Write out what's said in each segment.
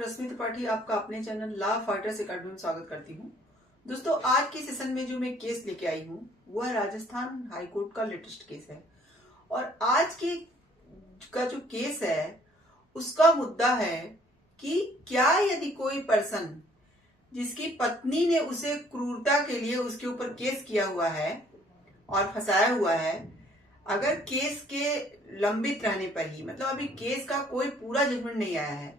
रश्मि त्रिपाठी आपका अपने channel law fighters academy में स्वागत करती हूँ। दोस्तों, आज के सेशन में जो मैं केस लेके आई हूँ वह राजस्थान हाईकोर्ट का लेटेस्ट केस है। और आज के का जो केस है उसका मुद्दा है कि क्या यदि कोई पर्सन जिसकी पत्नी ने उसे क्रूरता के लिए उसके ऊपर केस किया हुआ है और फंसाया हुआ है, अगर केस के लंबित रहने पर ही, मतलब अभी केस का कोई पूरा जजमेंट नहीं आया है,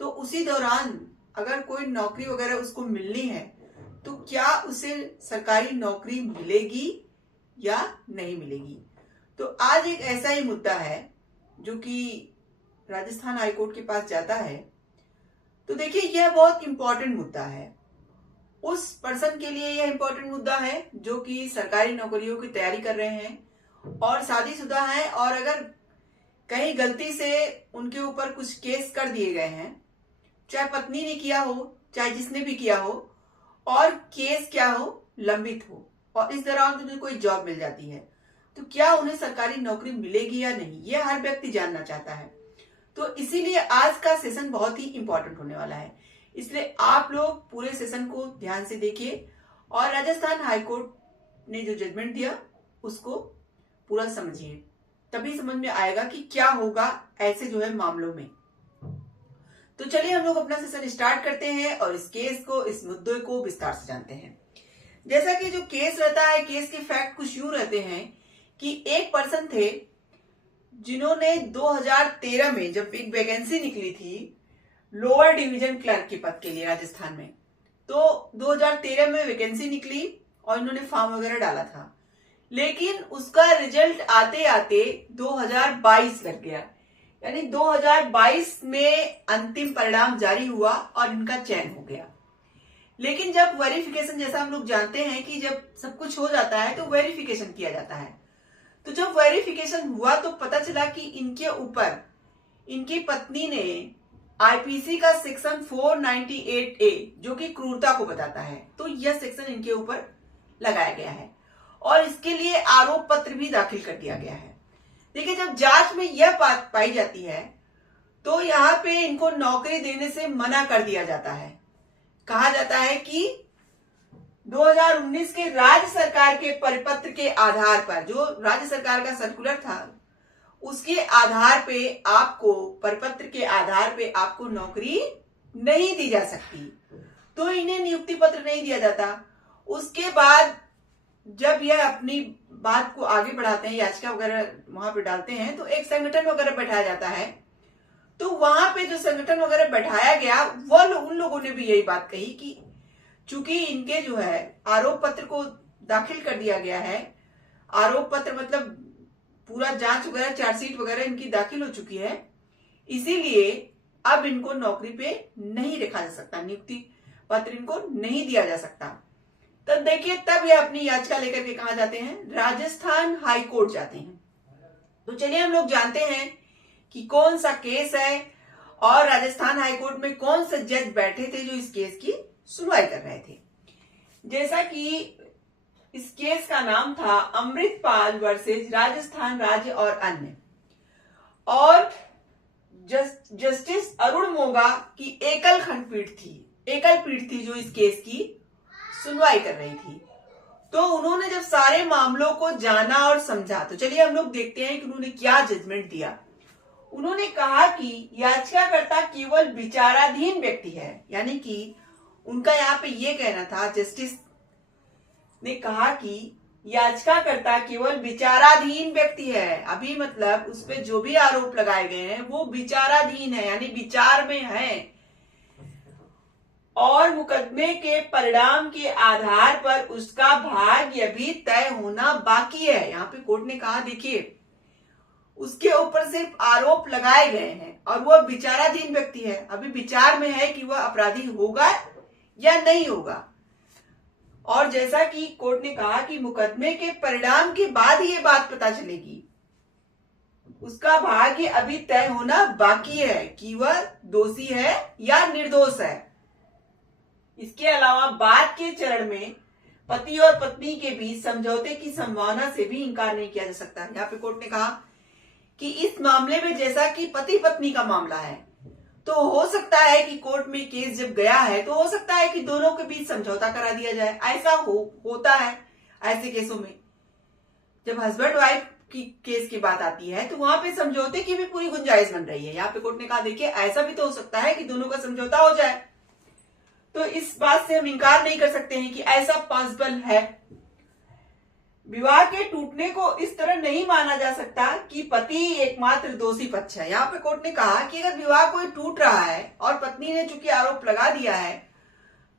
तो उसी दौरान अगर कोई नौकरी वगैरह उसको मिलनी है तो क्या उसे सरकारी नौकरी मिलेगी या नहीं मिलेगी। तो आज एक ऐसा ही मुद्दा है जो कि राजस्थान हाईकोर्ट के पास जाता है। तो देखिए, यह बहुत इंपॉर्टेंट मुद्दा है। उस पर्सन के लिए यह इंपॉर्टेंट मुद्दा है जो कि सरकारी नौकरियों की तैयारी कर रहे हैं और शादीशुदा हैं, और अगर कहीं गलती से उनके ऊपर कुछ केस कर दिए गए हैं, चाहे पत्नी ने किया हो चाहे जिसने भी किया हो, और केस क्या हो, लंबित हो, और इस दौरान उन्हें कोई जॉब मिल जाती है, तो क्या उन्हें सरकारी नौकरी मिलेगी या नहीं, यह हर व्यक्ति जानना चाहता है। तो इसीलिए आज का सेशन बहुत ही इंपॉर्टेंट होने वाला है। इसलिए आप लोग पूरे सेशन को ध्यान से देखिए और राजस्थान हाईकोर्ट ने जो जजमेंट दिया उसको पूरा समझिए, तभी समझ में आएगा कि क्या होगा ऐसे जो है मामलों में। तो चलिए हम लोग अपना सेशन स्टार्ट करते हैं और इस केस को, इस मुद्दे को विस्तार से जानते हैं। जैसा कि जो केस रहता है, केस के फैक्ट कुछ यूं रहते हैं कि एक पर्सन थे जिन्होंने 2013 में जब एक वैकेंसी निकली थी लोअर डिवीजन क्लर्क के पद के लिए राजस्थान में, तो 2013 में वैकेंसी निकली और इन्होंने फॉर्म वगैरह डाला था, लेकिन उसका रिजल्ट आते आते 2022 लग गया। यानी 2022 में अंतिम परिणाम जारी हुआ और इनका चयन हो गया। लेकिन जब वेरिफिकेशन, जैसा हम लोग जानते हैं कि जब सब कुछ हो जाता है तो वेरिफिकेशन किया जाता है, तो जब वेरिफिकेशन हुआ तो पता चला कि इनके ऊपर इनकी पत्नी ने आईपीसी का सेक्शन 498A जो कि क्रूरता को बताता है, तो यह सेक्शन इनके ऊपर लगाया गया है और इसके लिए आरोप पत्र भी दाखिल कर दिया गया है। देखिए, जब जांच में यह बात पाई जाती है तो यहाँ पे इनको नौकरी देने से मना कर दिया जाता है। कहा जाता है कि 2019 के राज्य सरकार के परिपत्र के आधार पर, जो राज्य सरकार का सर्कुलर था उसके आधार पे आपको, परिपत्र के आधार पे आपको नौकरी नहीं दी जा सकती, तो इन्हें नियुक्ति पत्र नहीं दिया जाता। उसके बाद जब यह अपनी बात को आगे बढ़ाते हैं, याचिका वगैरह वहां पे डालते हैं, तो एक संगठन वगैरह बैठाया जाता है। तो वहां पे जो संगठन वगैरह बैठाया गया उन लोगों ने भी यही बात कही कि चूंकि इनके जो है आरोप पत्र को दाखिल कर दिया गया है, आरोप पत्र मतलब पूरा जांच वगैरह, चार्जशीट वगैरह इनकी दाखिल हो चुकी है, इसीलिए अब इनको नौकरी पे नहीं रखा जा सकता, नियुक्ति पत्र इनको नहीं दिया जा सकता। तब देखिए, तब ये अपनी याचिका लेकर के कहां जाते हैं, राजस्थान हाईकोर्ट जाते हैं। तो चलिए हम लोग जानते हैं कि कौन सा केस है और राजस्थान हाईकोर्ट में कौन से जज बैठे थे जो इस केस की सुनवाई कर रहे थे। जैसा कि इस केस का नाम था अमृतपाल वर्सेज राजस्थान राज्य और अन्य, और जस्टिस अरुण मोगा की एकल पीठ थी जो इस केस की सुनवाई कर रही थी। तो उन्होंने जब सारे मामलों को जाना और समझा, तो चलिए हम लोग देखते हैं कि उन्होंने क्या जजमेंट दिया। उन्होंने कहा कि याचिकाकर्ता केवल विचाराधीन व्यक्ति है, यानी कि उनका यहाँ पे ये कहना था, जस्टिस ने कहा कि याचिकाकर्ता केवल विचाराधीन व्यक्ति है। अभी मतलब उस पर जो भी आरोप लगाए गए हैं वो विचाराधीन है, यानी विचार में है, और मुकदमे के परिणाम के आधार पर उसका भाग्य अभी तय होना बाकी है। यहाँ पे कोर्ट ने कहा, देखिए, उसके ऊपर सिर्फ आरोप लगाए गए हैं और वह विचाराधीन व्यक्ति है, अभी विचार में है कि वह अपराधी होगा या नहीं होगा। और जैसा कि कोर्ट ने कहा कि मुकदमे के परिणाम के बाद ये बात पता चलेगी, उसका भाग्य अभी तय होना बाकी है कि वह दोषी है या निर्दोष है। इसके अलावा बाद के चरण में पति और पत्नी के बीच समझौते की संभावना से भी इनकार नहीं किया जा सकता। यहाँ पे कोर्ट ने कहा कि इस मामले में जैसा कि पति पत्नी का मामला है, तो हो सकता है कि कोर्ट में केस जब गया है तो हो सकता है कि दोनों के बीच समझौता करा दिया जाए। ऐसा होता है ऐसे केसों में। जब हस्बैंड वाइफ की केस की बात आती है तो वहां पे समझौते की भी पूरी गुंजाइश बन रही है। यहाँ पे कोर्ट ने कहा देखिए ऐसा भी तो हो सकता है कि दोनों का समझौता हो जाए। तो इस बात से हम इंकार नहीं कर सकते हैं कि ऐसा पॉसिबल है। विवाह के टूटने को इस तरह नहीं माना जा सकता कि पति एकमात्र दोषी पक्ष है। यहाँ पे कोर्ट ने कहा कि अगर विवाह कोई टूट रहा है और पत्नी ने चूंकि आरोप लगा दिया है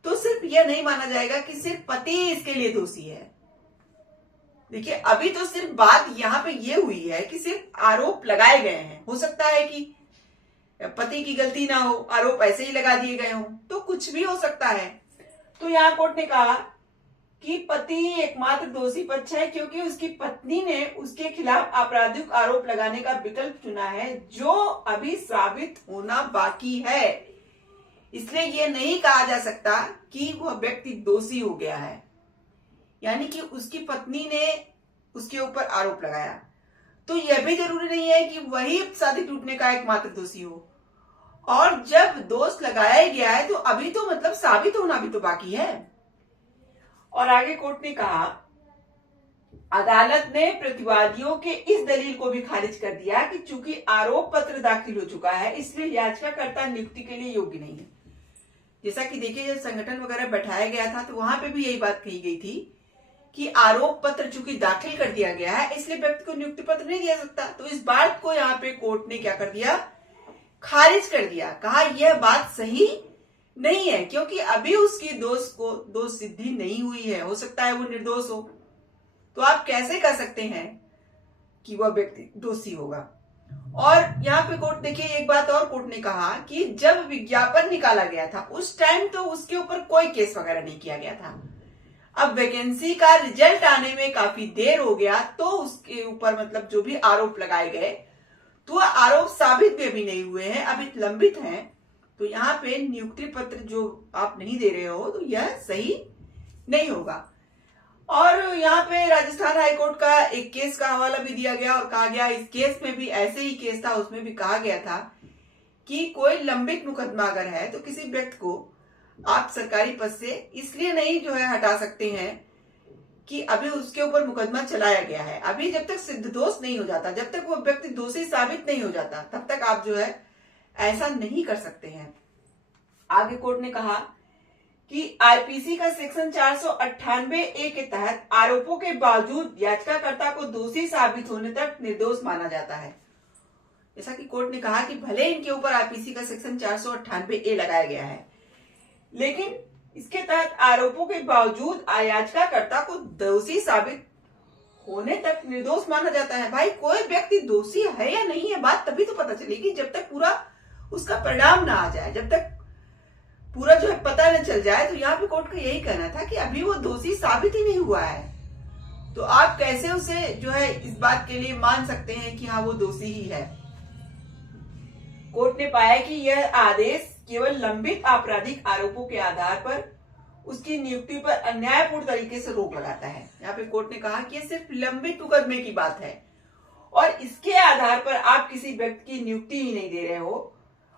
तो सिर्फ यह नहीं माना जाएगा कि सिर्फ पति इसके लिए दोषी है। देखिए अभी तो सिर्फ बात यहाँ पे ये हुई है कि सिर्फ आरोप लगाए गए हैं। हो सकता है कि पति की गलती ना हो, आरोप ऐसे ही लगा दिए गए हों, तो कुछ भी हो सकता है। तो यहाँ कोर्ट ने कहा कि पति एकमात्र दोषी पक्ष है क्योंकि उसकी पत्नी ने उसके खिलाफ आपराधिक आरोप लगाने का विकल्प चुना है जो अभी साबित होना बाकी है। इसलिए यह नहीं कहा जा सकता कि वह व्यक्ति दोषी हो गया है। यानी कि उसकी पत्नी ने उसके ऊपर आरोप लगाया तो यह भी जरूरी नहीं है कि वही शादी टूटने का एकमात्र दोषी हो। और जब दोष लगाया गया है तो अभी तो मतलब साबित होना भी तो बाकी है। और आगे कोर्ट ने कहा अदालत ने प्रतिवादियों के इस दलील को भी खारिज कर दिया कि चूंकि आरोप पत्र दाखिल हो चुका है इसलिए याचिकाकर्ता नियुक्ति के लिए योग्य नहीं है। जैसा कि देखिए जब संगठन वगैरह बैठाया गया था तो वहां पे भी यही बात कही गई थी कि आरोप पत्र चूंकि दाखिल कर दिया गया है इसलिए व्यक्ति को नियुक्ति पत्र नहीं दिया सकता। तो इस बात को यहाँ पे कोर्ट ने क्या कर दिया, खारिज कर दिया। कहा यह बात सही नहीं है क्योंकि अभी उसकी दोष सिद्धि नहीं हुई है। हो सकता है वो निर्दोष हो, तो आप कैसे कह सकते हैं कि वह व्यक्ति दोषी होगा। और यहाँ पे कोर्ट देखिए एक बात और कोर्ट ने कहा कि जब विज्ञापन निकाला गया था उस टाइम तो उसके ऊपर कोई केस वगैरह नहीं किया गया था। अब वैकेंसी का रिजल्ट आने में काफी देर हो गया तो उसके ऊपर मतलब जो भी आरोप लगाए गए तो आरोप साबित भी अभी नहीं हुए हैं, अभी लंबित हैं। तो यहाँ पे नियुक्ति पत्र जो आप नहीं दे रहे हो तो यह सही नहीं होगा। और यहाँ पे राजस्थान हाईकोर्ट का एक केस का हवाला भी दिया गया और कहा गया इस केस में भी ऐसे ही केस था, उसमें भी कहा गया था कि कोई लंबित मुकदमा अगर है तो किसी व्यक्ति को आप सरकारी पद से इसलिए नहीं जो है हटा सकते हैं कि अभी उसके ऊपर मुकदमा चलाया गया है। अभी जब तक सिद्ध दोष नहीं हो जाता, जब तक वो व्यक्ति दोषी साबित नहीं हो जाता, तब तक आप जो है ऐसा नहीं कर सकते हैं। आगे कोर्ट ने कहा कि आईपीसी का सेक्शन 498A के तहत आरोपों के बावजूद याचिकाकर्ता को दोषी साबित होने तक निर्दोष माना जाता है। जैसा कि कोर्ट ने कहा कि भले इनके ऊपर आईपीसी का सेक्शन 498A लगाया गया है लेकिन इसके तहत आरोपों के बावजूद याचिकाकर्ता को दोषी साबित होने तक निर्दोष माना जाता है। भाई कोई व्यक्ति दोषी है या नहीं है बात तभी तो पता चलेगी जब तक पूरा उसका परिणाम ना आ जाए, जब तक पूरा जो है पता न चल जाए। तो यहाँ पे कोर्ट का यही कहना था कि अभी वो दोषी साबित ही नहीं हुआ है, तो आप कैसे उसे जो है इस बात के लिए मान सकते हैं कि हाँ वो दोषी ही है। कोर्ट ने पाया कि यह आदेश केवल लंबित आपराधिक आरोपों के आधार पर उसकी नियुक्ति पर अन्यायपूर्ण तरीके से रोक लगाता है। यहाँ पे कोर्ट ने कहा कि यह सिर्फ लंबित मुकदमे की बात है और इसके आधार पर आप किसी व्यक्ति की नियुक्ति ही नहीं दे रहे हो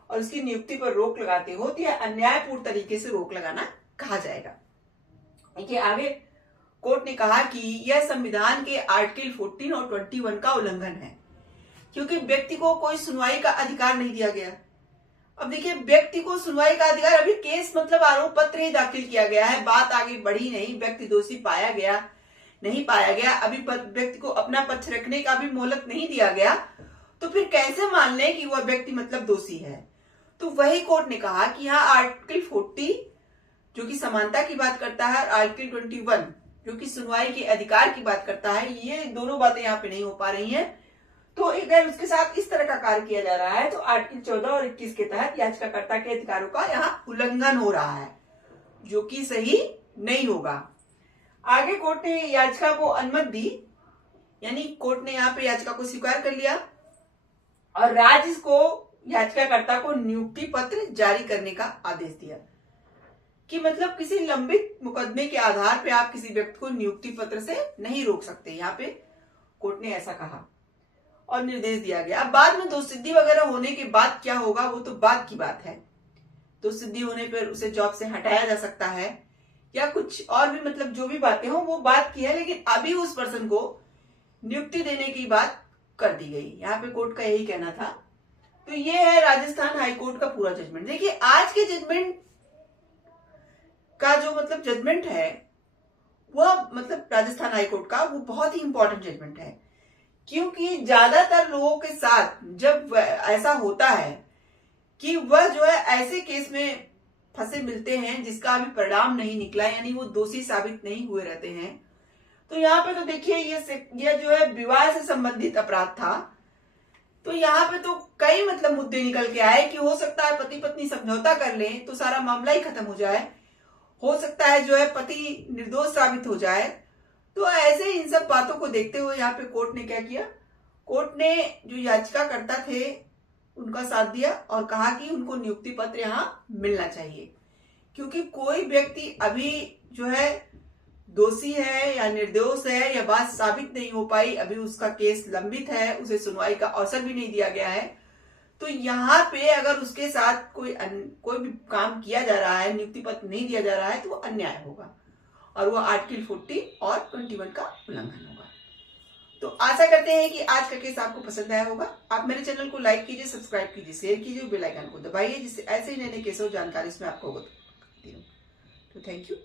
और उसकी नियुक्ति पर रोक लगाते हो तो यह अन्यायपूर्ण तरीके से रोक लगाना कहा जाएगा। देखिए आगे कोर्ट ने कहा कि यह संविधान के आर्टिकल 14 और 21 का उल्लंघन है क्योंकि व्यक्ति को कोई सुनवाई का अधिकार नहीं दिया गया। अब देखिए व्यक्ति को सुनवाई का अधिकार, अभी केस मतलब आरोप पत्र ही दाखिल किया गया है, बात आगे बढ़ी नहीं, व्यक्ति दोषी पाया गया नहीं पाया गया, अभी व्यक्ति को अपना पक्ष रखने का भी मोहलत नहीं दिया गया, तो फिर कैसे मान लें कि वह व्यक्ति मतलब दोषी है। तो वही कोर्ट ने कहा कि यहाँ आर्टिकल 40 जो कि समानता की बात करता है और आर्टिकल 21 जो कि सुनवाई के अधिकार की बात करता है, ये दोनों बातें यहाँ पे नहीं हो पा रही हैं। तो अगर उसके साथ इस तरह का कार्य किया जा रहा है तो आर्टिकल 14 और 21 के तहत याचिकाकर्ता के अधिकारों का यहाँ उल्लंघन हो रहा है जो कि सही नहीं होगा। आगे कोर्ट ने याचिका को अनुमति दी, यानी कोर्ट ने यहाँ पे याचिका को स्वीकार कर लिया और राज्य को याचिकाकर्ता को नियुक्ति पत्र जारी करने का आदेश दिया कि मतलब किसी लंबित मुकदमे के आधार पे आप किसी व्यक्ति को नियुक्ति पत्र से नहीं रोक सकते। यहाँ पे कोर्ट ने ऐसा कहा। और निर्देश दिया गया। अब बाद में दोषसिद्धि वगैरह होने के बाद क्या होगा वो तो बाद की बात है। दोषसिद्धि होने पर उसे जॉब से हटाया जा सकता है या कुछ और भी, मतलब जो भी बातें हो वो बात की है, लेकिन अभी उस पर्सन को नियुक्ति देने की बात कर दी गई। यहाँ पे कोर्ट का यही कहना था। तो ये है राजस्थान हाईकोर्ट का पूरा जजमेंट। देखिए आज के जजमेंट का जो मतलब जजमेंट है वह मतलब राजस्थान हाईकोर्ट का वो बहुत ही इंपॉर्टेंट जजमेंट है, क्योंकि ज्यादातर लोगों के साथ जब ऐसा होता है कि वह जो है ऐसे केस में फंसे मिलते हैं जिसका अभी परिणाम नहीं निकला, यानी वो दोषी साबित नहीं हुए रहते हैं। तो यहाँ पे तो देखिए ये जो है विवाह से संबंधित अपराध था, तो यहाँ पे तो कई मतलब मुद्दे निकल के आए कि हो सकता है पति पत्नी समझौता कर लें तो सारा मामला ही खत्म हो जाए, हो सकता है जो है पति निर्दोष साबित हो जाए। तो ऐसे इन सब बातों को देखते हुए यहाँ पे कोर्ट ने क्या किया, कोर्ट ने जो याचिकाकर्ता थे उनका साथ दिया और कहा कि उनको नियुक्ति पत्र यहाँ मिलना चाहिए, क्योंकि कोई व्यक्ति अभी जो है दोषी है या निर्दोष है या बात साबित नहीं हो पाई, अभी उसका केस लंबित है, उसे सुनवाई का अवसर भी नहीं दिया गया है। तो यहाँ पे अगर उसके साथ कोई भी काम किया जा रहा है, नियुक्ति पत्र नहीं दिया जा रहा है, तो वो अन्याय होगा और वो आर्टिकल 40 और 21 का उल्लंघन होगा। तो आशा करते हैं कि आज का केस आपको पसंद आया होगा। आप मेरे चैनल को लाइक कीजिए, सब्सक्राइब कीजिए, शेयर कीजिए, बेल आइकन को दबाइए, जिससे ऐसे ही नए नए केसों जानकारी इसमें आपको होती रहती है। तो थैंक यू।